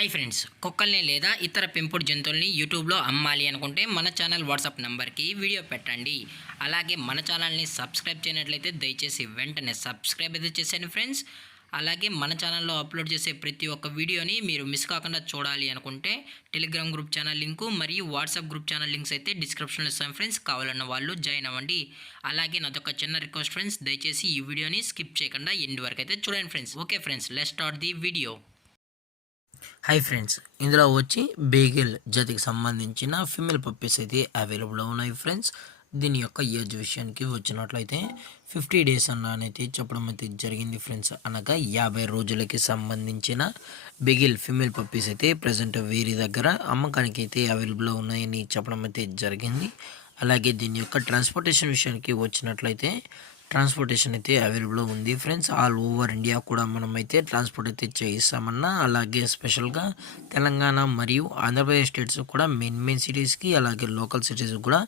Hi friends, కుక్కల్ని లేదా ఇతర పెంపుడు జంతువుల్ని యూట్యూబ్లో అమ్మాలి అనుకుంటే మన ఛానల్ వాట్సాప్ నెంబర్కి వీడియో పెట్టండి. అలాగే మన ఛానల్ని సబ్స్క్రైబ్ చేయనట్లయితే దయచేసి వెంటనే సబ్స్క్రైబ్ అయితే చేసేయండి ఫ్రెండ్స్. అలాగే మన ఛానల్లో అప్లోడ్ చేసే ప్రతి ఒక్క వీడియోని మీరు మిస్ కాకుండా చూడాలి అనుకుంటే టెలిగ్రామ్ గ్రూప్ ఛానల్ లింకు మరియు వాట్సాప్ గ్రూప్ ఛానల్ లింక్స్ అయితే డిస్క్రిప్షన్లో ఇస్తాను ఫ్రెండ్స్. కావాలన్న వాళ్ళు జాయిన్ అవ్వండి. అలాగే నాదొక చిన్న రిక్వెస్ట్ ఫ్రెండ్స్, దయచేసి ఈ వీడియోని స్కిప్ చేయకుండా ఎండ్ వరకు అయితే చూడండి friends. Okay friends, let's start the video. Hi friends, ఇందులో వచ్చి బేగెల్ జాతికి సంబంధించిన ఫీమేల్ పప్పీస్ అయితే అవైలబుల్ ఉన్నాయి ఫ్రెండ్స్. దీని యొక్క ఏజ్ విషయానికి వచ్చినట్లయితే 50 డేస్ అన్నైతే చెప్పడం అయితే జరిగింది ఫ్రెండ్స్. అనగా 50 రోజులకి సంబంధించిన బెగిల్ ఫీమేల్ పప్పీస్ అయితే ప్రజెంట్ వీరి దగ్గర అమ్మకానికి అయితే అవైలబుల్ ఉన్నాయని చెప్పడం అయితే జరిగింది. అలాగే దీని యొక్క ట్రాన్స్పోర్టేషన్ విషయానికి వచ్చినట్లయితే ట్రాన్స్పోర్టేషన్ అయితే అవైలబుల్ ఉంది ఫ్రెండ్స్. ఆల్ ఓవర్ ఇండియా కూడా మనమైతే ట్రాన్స్పోర్ట్ అయితే చేయిస్తామన్నా, అలాగే స్పెషల్గా తెలంగాణ మరియు ఆంధ్రప్రదేశ్ స్టేట్స్ కూడా మెయిన్ సిటీస్కి అలాగే లోకల్ సిటీస్ కూడా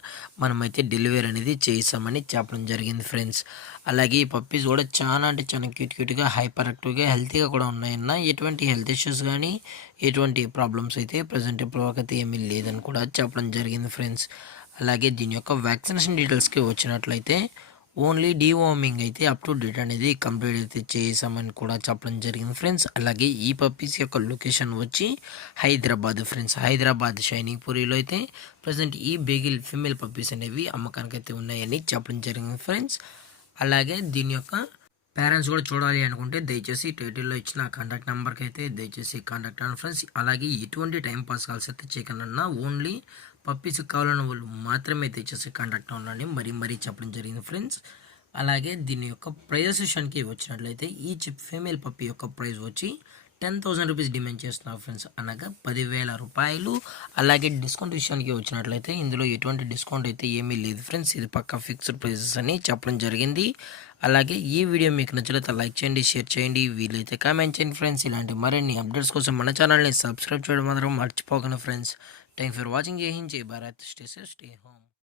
మనమైతే డెలివరీ అనేది చేయిస్తామని చెప్పడం జరిగింది ఫ్రెండ్స్. అలాగే ఈ పప్పీస్ కూడా చాలా అంటే చాలా క్యూట్గా హైపర్ యాక్టివ్గా హెల్తీగా కూడా ఉన్నాయన్న. ఎటువంటి హెల్త్ ఇష్యూస్ కానీ ఎటువంటి ప్రాబ్లమ్స్ అయితే ప్రజెంట్ ఇప్పటివరకైతే ఏమీ లేదని కూడా చెప్పడం జరిగింది ఫ్రెండ్స్. అలాగే దీని యొక్క వ్యాక్సినేషన్ డీటెయిల్స్కి వచ్చినట్లయితే ఓన్లీ డీవార్మింగ్ అయితే అప్ టు డేట్ అనేది కంప్లీట్ అయితే చేసామని కూడా చెప్పడం జరిగింది ఫ్రెండ్స్. అలాగే ఈ పప్పీస్ యొక్క లొకేషన్ వచ్చి హైదరాబాద్ ఫ్రెండ్స్. హైదరాబాద్ షైనింగ్పూరిలో అయితే ప్రజెంట్ ఈ బేగిల్ ఫీమేల్ పప్పీస్ అనేవి అమ్మకానికి అయితే ఉన్నాయని చెప్పడం జరిగింది ఫ్రెండ్స్. అలాగే దీని యొక్క పేరెంట్స్ కూడా చూడాలి అనుకుంటే దయచేసి టైటిల్లో ఇచ్చిన కాంటాక్ట్ నెంబర్కి అయితే దయచేసి కాంటాక్ట్ అవ్వండి ఫ్రెండ్స్. అలాగే ఎటువంటి టైం పాస్ కాల్స్ అయితే చేయకుండా ఓన్లీ పప్పీస్ కావాలన్న వాళ్ళు మాత్రమే దయచేసి కాంటాక్ట్ ఉండండి మరీ చెప్పడం జరిగింది ఫ్రెండ్స్. అలాగే దీని యొక్క ప్రైజెస్ విషయానికి వచ్చినట్లయితే ఈచ్ ఫీమేల్ పప్పీ యొక్క ప్రైస్ వచ్చి 10,000 రూపీస్ డిమాండ్ చేస్తున్నారు ఫ్రెండ్స్, అనగా 10,000 రూపాయలు. అలాగే డిస్కౌంట్ విషయానికి వచ్చినట్లయితే ఇందులో ఎటువంటి డిస్కౌంట్ అయితే ఏమీ లేదు ఫ్రెండ్స్. ఇది పక్కా ఫిక్స్డ్ ప్రైజెస్ అని చెప్పడం జరిగింది. అలాగే ఈ వీడియో మీకు నచ్చినట్లయితే లైక్ చేయండి, షేర్ చేయండి, వీలైతే కామెంట్ చేయండి ఫ్రెండ్స్. ఇలాంటి మరిన్ని అప్డేట్స్ కోసం మన ఛానల్ని సబ్స్క్రైబ్ చేయడం మాత్రం మర్చిపోకండి ఫ్రెండ్స్. Thank for watching. జై హింద్, జై Bharat, stay safe, stay home.